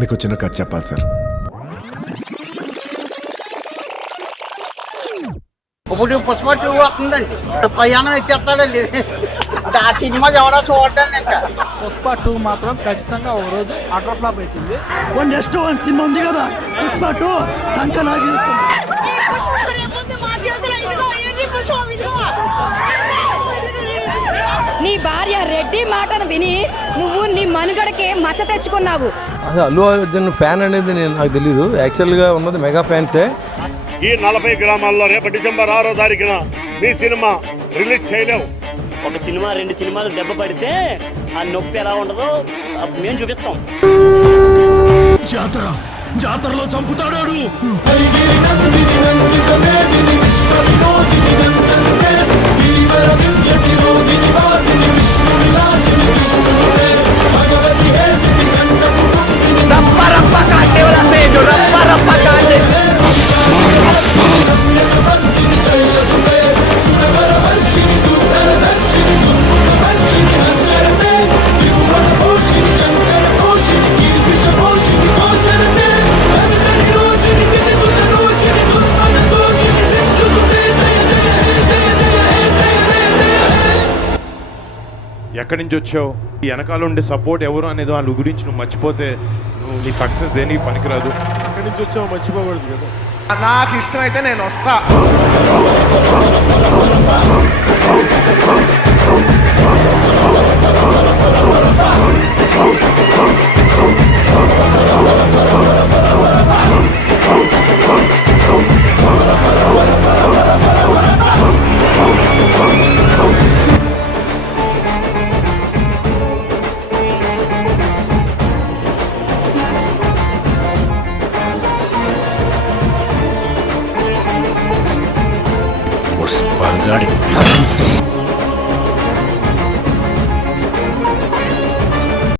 మీకు చిన్న కథ చెప్పాలి సార్. ఇప్పుడు పుష్ప 2 వస్తుందండి, ప్రయాణం ఎత్తేస్తాడండి. ఆ సినిమా ఎవరో చూడండి. ఇంకా పుష్ప 2 మాత్రం ఖచ్చితంగా ఒక రోజు అటర్ ఫ్లాప్ అవుతుంది. నెక్స్ట్ వన్ సినిమా ఉంది కదా పుష్ప 2 సంకనాగి నీ భార్య రెడ్డి మాటను విని నువ్వు నీ మనుగడకే మచ్చ తెచ్చుకున్నావు. అదే అల్లు అర్జున్ ఫ్యాన్ అనేది నాకు తెలీదు. యాక్చువల్గా ఉన్నది మెగా ఫ్యాన్సే. ఈ 40 గ్రామాల్లో రేపు డిసెంబర్ 6వ తారీఖున మీ సినిమా రిలీజ్ చేయలేవు. ఒక సినిమా 2 సినిమాలు దెబ్బ పడితే ఆ నొప్పి ఎలా ఉండదో మేము చూపిస్తాం. జాతరలో చంపుతాడు. ఎక్కడి నుంచి వచ్చావు, ఈ వెనకాల ఉండే సపోర్ట్ ఎవరు అనేది వాళ్ళ గురించి నువ్వు మర్చిపోతే నువ్వు నీ సక్సెస్ దేనికి పనికిరాదు. ఎక్కడి నుంచి వచ్చావు మర్చిపోకూడదు కదా. నాకు ఇష్టమైతే నేను వస్తా. పుష్ప గడి